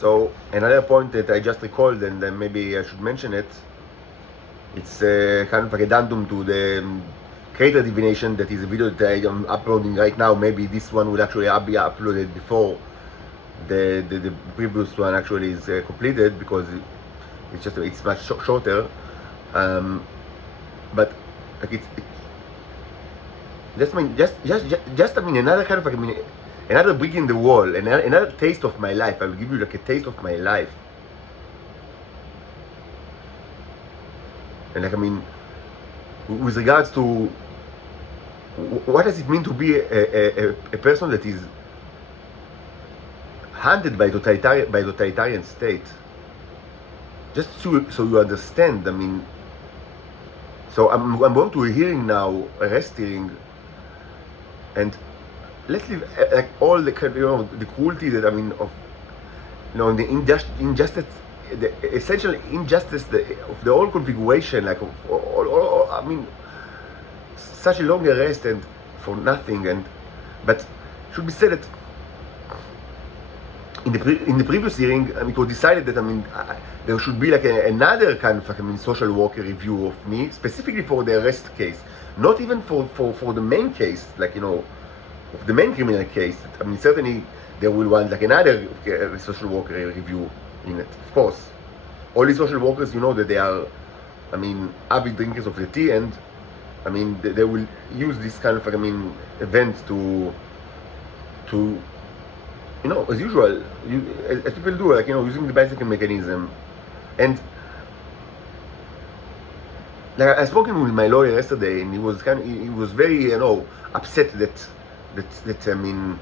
So another point that I just recalled, and then maybe I should mention it, it's kind of like a addendum to the creator divination, that is a video that I am uploading right now. Maybe this one will actually be uploaded before the previous one actually is completed, because it's much shorter. But like just I mean another kind of like, I mean, another brick in the wall, another taste of my life. I will give you like a taste of my life. And like, I mean, with regards to what does it mean to be a person that is hunted by totalitarian state? Just so you understand, I mean, so I'm going to a hearing now, arrest hearing, and let's leave like all the, you know, the cruelty that, I mean, of, you know, the injustice, the essential injustice of the whole configuration, like all, I mean, such a long arrest and for nothing. And but it should be said that in the previous hearing, I mean, it was decided that, I mean, there should be like another kind of like, I mean, social worker review of me, specifically for the arrest case, not even for the main case, like, you know, of the main criminal case. I mean, certainly they will want like another social worker review in it. Of course, all these social workers, you know, that they are, I mean, avid drinkers of the tea, and I mean, they will use this kind of like, I mean, event to you know, as usual, as people do, like, you know, using the bicycle mechanism. And like, I spoken with my lawyer yesterday, and he was very, you know, upset that I mean,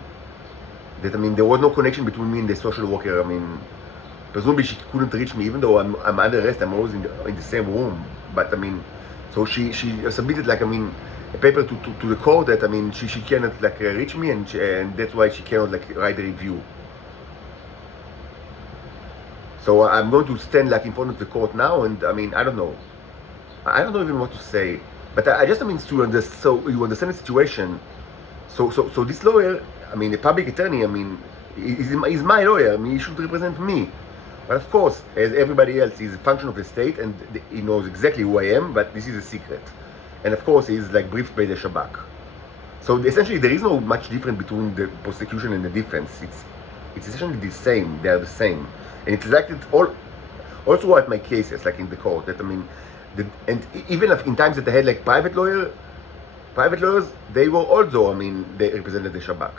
there was no connection between me and the social worker. I mean, presumably she couldn't reach me, even though I'm under arrest. I'm always in the same room. But I mean, so she submitted like, I mean, a paper to the court that, I mean, she cannot like reach me, and that's why she cannot like write a review. So I'm going to stand like in front of the court now, and I mean, I don't know even what to say. But I just, I mean, so you understand the situation. So this lawyer, I mean, the public attorney, I mean, is my lawyer. I mean, he should represent me. But of course, as everybody else, he's a function of the state, and he knows exactly who I am, but this is a secret. And of course, he's like briefed by the Shabak. So essentially, there is no much difference between the prosecution and the defense. It's essentially the same. They are the same. And it's like it all throughout my cases, like in the court, that, I mean, and even in times that I had like private lawyers, they were also, I mean, they represented the Shabak.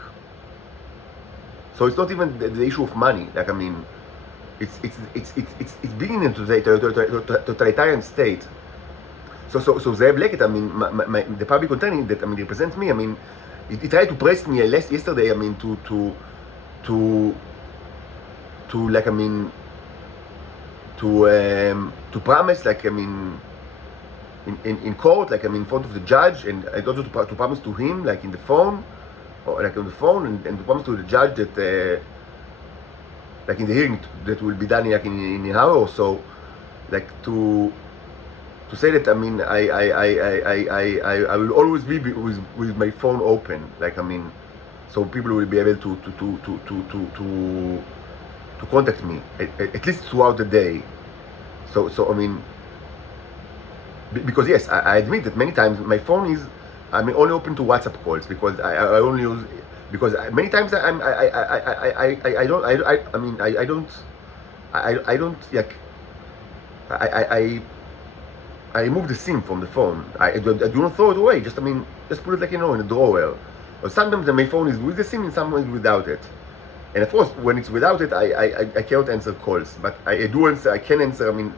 So it's not even the issue of money. Like, I mean, it's being into the totalitarian state. So Zev Leket, I mean, the public attorney that, I mean, represents me, I mean, he tried to press me yesterday, I mean, to like, I mean, to promise, like, I mean, in court, like, I mean, in front of the judge, and also to promise to him, like in the phone, or like on the phone, and to promise to the judge that, like in the hearing that will be done like in an hour or so, like to say that, I mean, I will always be with my phone open, like, I mean, so people will be able to contact me at least throughout the day. So I mean, because yes, I admit that many times my phone is, I mean, only open to WhatsApp calls, because I only use, because many times I remove the SIM from the phone. I do not throw it away. Just, I mean, just put it like, you know, in a drawer. Or sometimes my phone is with the SIM, and sometimes without it. And of course, when it's without it, I cannot answer calls. But I do answer. I can answer. I mean,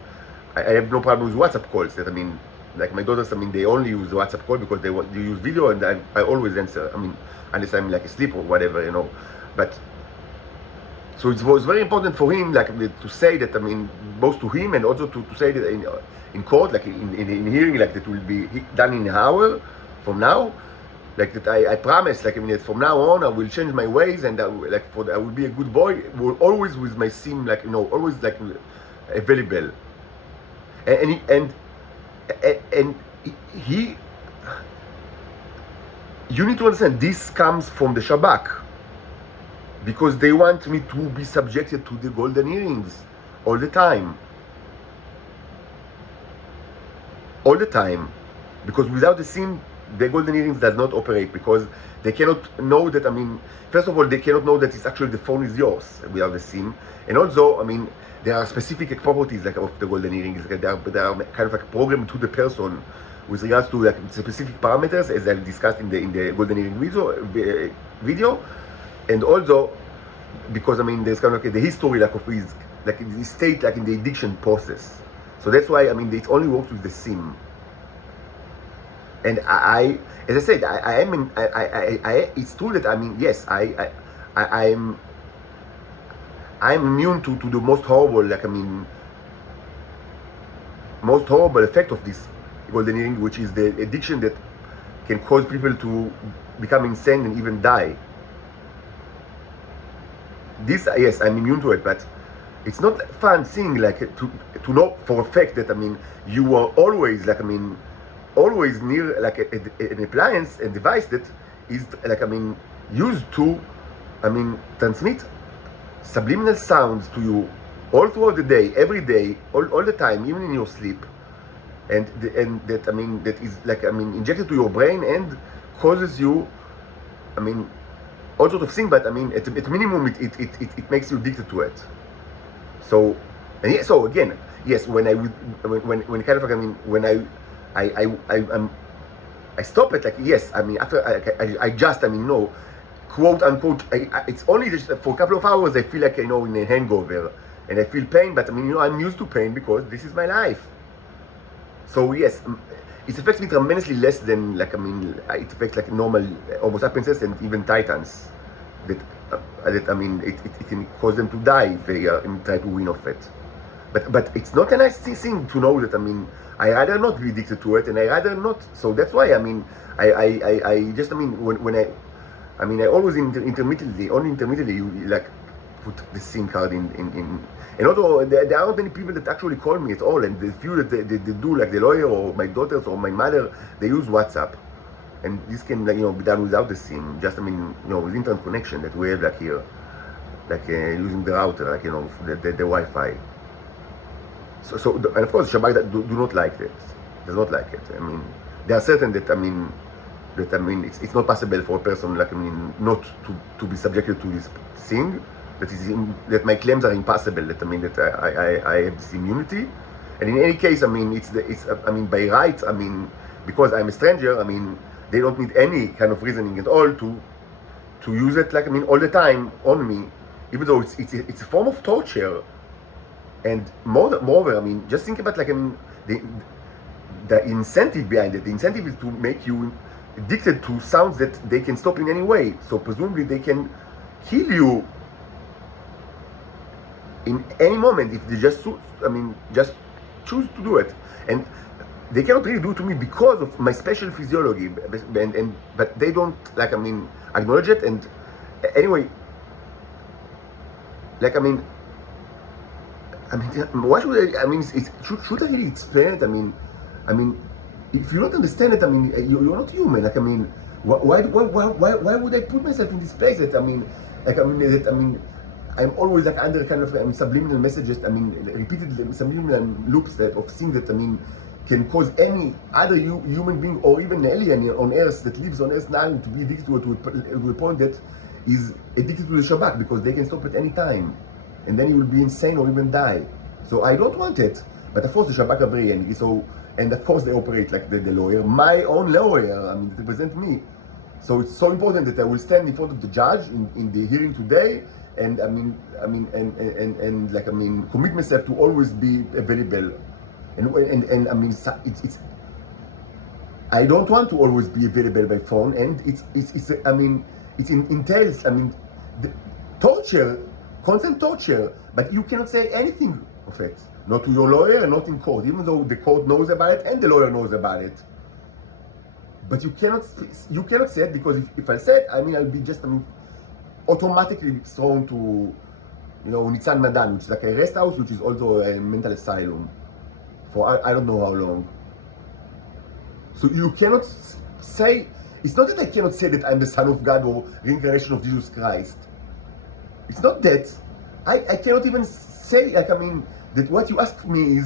I have no problem with WhatsApp calls. That, I mean, like my daughters, I mean, they only use the WhatsApp call because they use video, and I always answer. I mean, unless I'm like asleep or whatever, you know. But so it was very important for him, like, to say that, I mean, both to him and also to say that in court, like in hearing, like that will be done in an hour from now. Like that, I promise, like, I mean, that from now on I will change my ways, and I will be a good boy, always with my SIM, like, you know, always like available. And he, you need to understand, this comes from the Shabak. because they want me to be subjected to the golden earrings all the time. All the time. Because without the SIM, the golden earrings does not operate, because they cannot know that, I mean, first of all, they cannot know that it's actually the phone is yours without the SIM. And also, I mean, there are specific properties like of the golden earrings. They are kind of like programmed to the person with regards to like specific parameters, as I discussed in the golden earring video. And also because, I mean, there's kind of like the history like of his like in his state like in the addiction process. So that's why, I mean, it only works with the SIM. And as I said, it's true that, I mean, yes, I'm immune to the most horrible, like, I mean, most horrible effect of this golden earring, which is the addiction that can cause people to become insane and even die. This, yes, I'm immune to it, but it's not a fun thing, like, to know for a fact that, I mean, you are always, like, I mean, always near like an appliance, a device that is like, I mean, used to, I mean, transmit subliminal sounds to you all throughout the day, every day, all the time, even in your sleep, and that, I mean, that is like, I mean, injected to your brain and causes you, I mean, all sorts of things, but I mean, at minimum, it makes you addicted to it. So, and yeah, so again, yes, when kind of like, I mean, when I stop it, like, yes, I mean, after I just, I mean, no, quote unquote, it's only just for a couple of hours I feel like, you know, in a hangover, and I feel pain, but I mean, you know, I'm used to pain because this is my life. So yes, it affects me tremendously less than, like, I mean, it affects like normal Homo sapiens and even Titans, that I mean, it can cause them to die if they try to win off it. But it's not a nice thing to know that, I mean, I rather not be addicted to it, and I rather not. So that's why, I mean, I just, I mean, when I always intermittently, you like put the SIM card in. And although there aren't many people that actually call me at all, and the few that they do, like the lawyer or my daughters or my mother, they use WhatsApp, and this can, like, you know, be done without the SIM. Just, I mean, you know, with internet connection that we have, like here, like using the router, like, you know, the Wi-Fi. So and of course, Shabbat do not like it. Does not like it. I mean, they are certain that, I mean, it's not possible for a person, like, I mean, not to be subjected to this thing. That my claims are impossible. That, I mean, that I have this immunity. And in any case, I mean, I mean, by right, I mean, because I'm a stranger, I mean, they don't need any kind of reasoning at all to use it, like, I mean, all the time on me, even though it's a form of torture. And moreover, I mean, just think about, like, I mean, the incentive behind it. The incentive is to make you addicted to sounds that they can stop in any way. So presumably they can kill you in any moment if they just choose to do it. And they cannot really do it to me because of my special physiology, but they don't, like, I mean, acknowledge it. And anyway, like, I mean, why should I mean, should I really explain it? I mean, if you don't understand it, I mean, you're not human. Like, I mean, why would I put myself in this place? That, I mean, like, I mean, I'm always, like, under kind of subliminal messages. I mean, repeated subliminal loops of things that, I mean, can cause any other human being or even an alien on Earth that lives on Earth now to be addicted to a point that is addicted to the Shabbat, because they can stop at any time. And then you will be insane or even die. So I don't want it. But of course, the Shabbat are very angry. So, and of course, they operate like the lawyer, my own lawyer, I mean, to represent me. So it's so important that I will stand in front of the judge in the hearing today, and and like, I mean, commit myself to always be available. And I mean, it's I don't want to always be available by phone, and it's I mean, it entails, I mean, torture. Constant torture, but you cannot say anything of it. Not to your lawyer, not in court, even though the court knows about it and the lawyer knows about it. But you cannot say it, because if I say it, I mean, I'll be just, I mean, automatically thrown to, you know, Nitzan Madan, which is like a rest house, which is also a mental asylum for I don't know how long. So you cannot say, it's not that I cannot say that I'm the Son of God or reincarnation of Jesus Christ. It's not that. I cannot even say, like, I mean, that what you asked me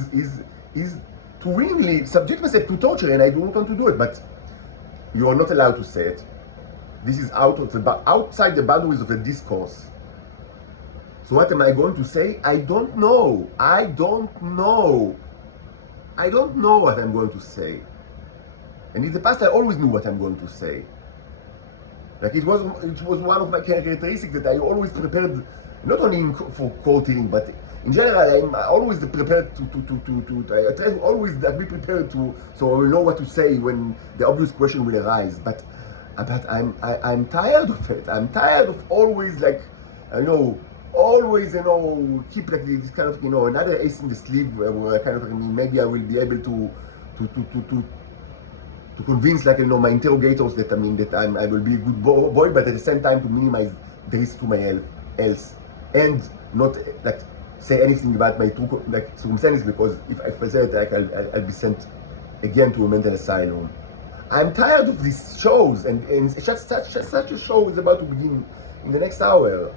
is to willingly subject myself to torture, and I don't want to do it, but you are not allowed to say it. This is outside the boundaries of the discourse. So what am I going to say? I don't know. I don't know what I'm going to say. And in the past, I always knew what I'm going to say. Like it was one of my characteristics that I always prepared, not only for court hearing, but in general, I'm always prepared I try to always be prepared so I will know what to say when the obvious question will arise. But I'm tired of it. I'm tired of always always keep like this kind of another ace in the sleeve where I kind of maybe I will be able to convince my interrogators that I will be a good boy, but at the same time to minimize the risk to my health and not say anything about my true circumstances, because if I say it, I'll be sent again to a mental asylum. I'm tired of these shows, and such a show is about to begin in the next hour.